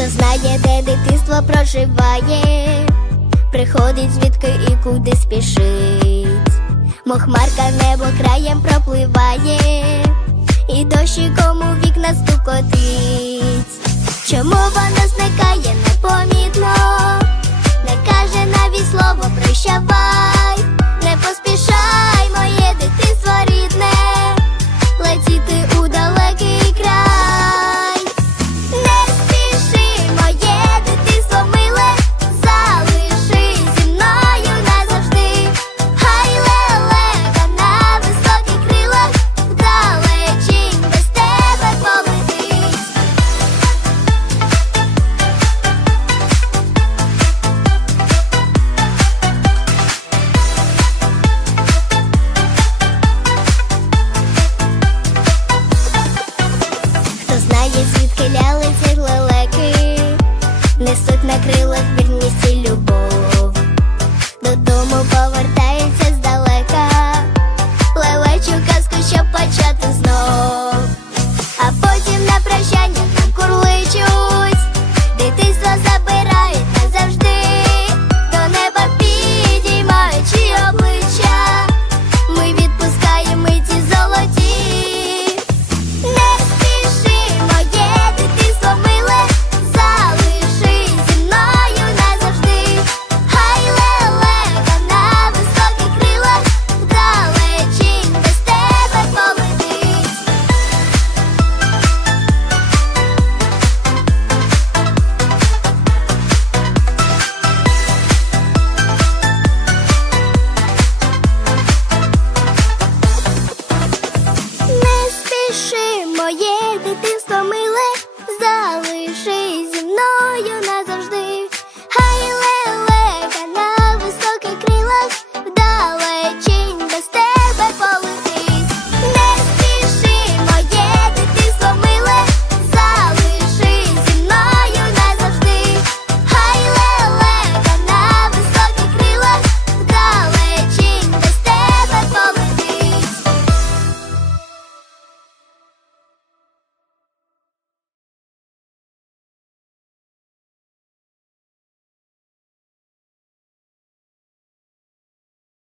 хто знає, де дитинство проживає, приходить звідки і куди спішить, Мохмарка небо краєм пропливає, і дощі кому вікна стукотить. Чому вона зникає непомітно, не каже навіть слово прощав. несуть на крилах.